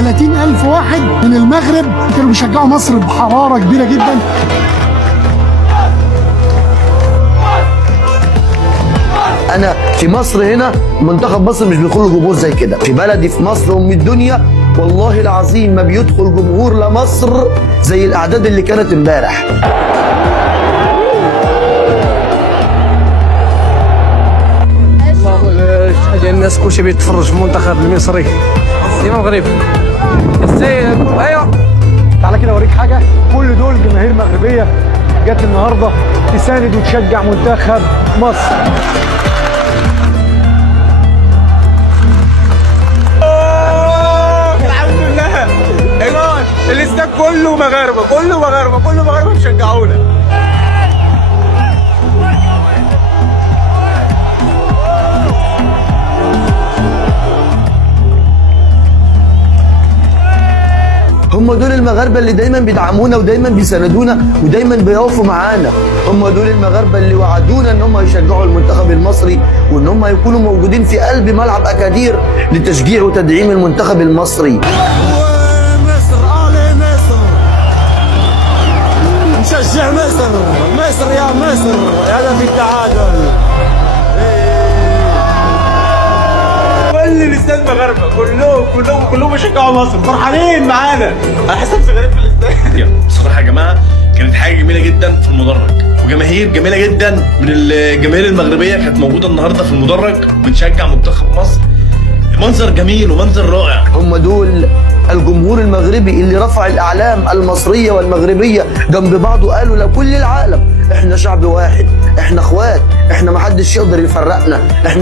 30,000 واحد من المغرب كانوا بيشجعوا مصر بحرارة كبيرة جدا. انا في مصر هنا منتخب مصر مش بيدخل له جمهور زي كده. في بلدي في مصر ام الدنيا والله العظيم ما بيدخل جمهور لمصر زي الاعداد اللي كانت امبارح. الناس كلشي بيتفرج في المنتخب المصري ديما مغرب. ايوه تعالى كده اوريك حاجه. كل دول جماهير مغربيه جت النهارده تساند وتشجع منتخب مصر. الحمد لله. الاستاد كله مغاربه، كله مغاربه، كله مغاربه بيشجعونا. هم دول المغاربه اللي دايما بيدعمونا ودايما بيساندونا ودايما بيقفوا معانا. هم دول المغاربه اللي وعدونا ان هم يشجعوا المنتخب المصري وان هم يكونوا موجودين في قلب ملعب اكادير لتشجيع وتدعيم المنتخب المصري. مصر على مصر، نشجع مصر، مصر يا مصر، هدف التعادل. كل الاستاد مغاربه، كلهم بيشجعوا مصر، فرحانين معانا. انا حاسس نفسي غريب في الاستاد. بصراحه يا جماعه كانت حاجه جميله جدا في المدرج، وجماهير جميله جدا من الجماهير المغربيه كانت موجوده النهارده في المدرج بتشجع منتخب مصر. منظر جميل ومنظر رائع. هم دول الجمهور المغربي اللي رفع الاعلام المصريه والمغربيه جنب بعض وقالوا لكل العالم احنا شعب واحد، احنا اخوات، احنا محدش يقدر يفرقنا، احنا